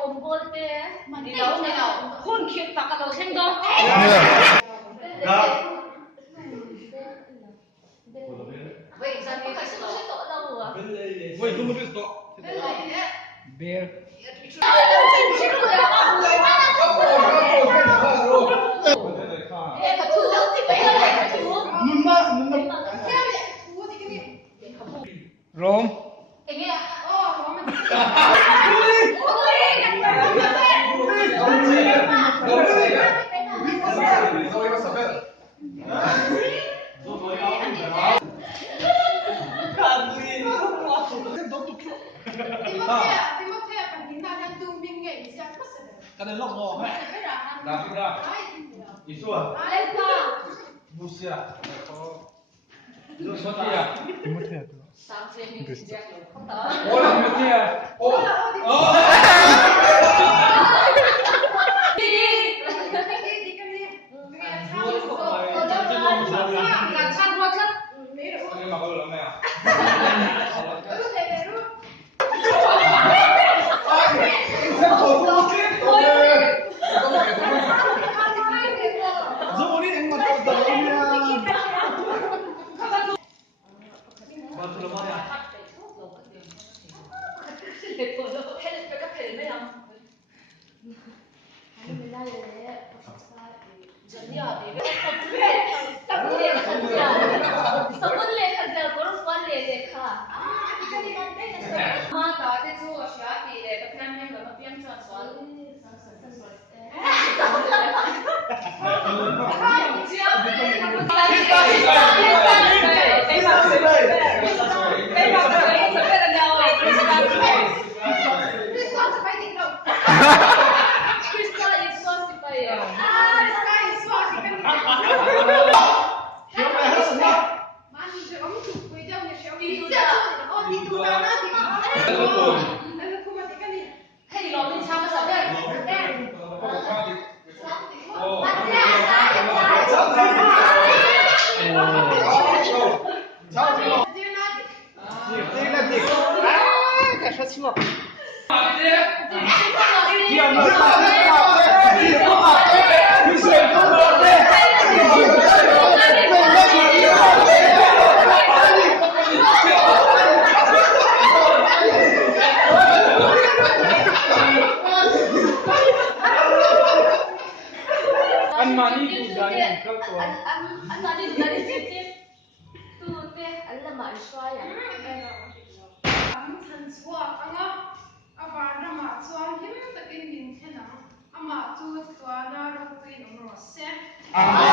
ôm bol te đi đâu khuôn khiếp tạc cả đầu sen đó vậy sao đi khách sạn sẽ đâu à vậy tôi mới biết bear Rome cái này lọc ngò hả? Đạp đi ra. Isu à? Busia. Timothea. Timothea. Hola Timothea. Oh. Oh. Amen.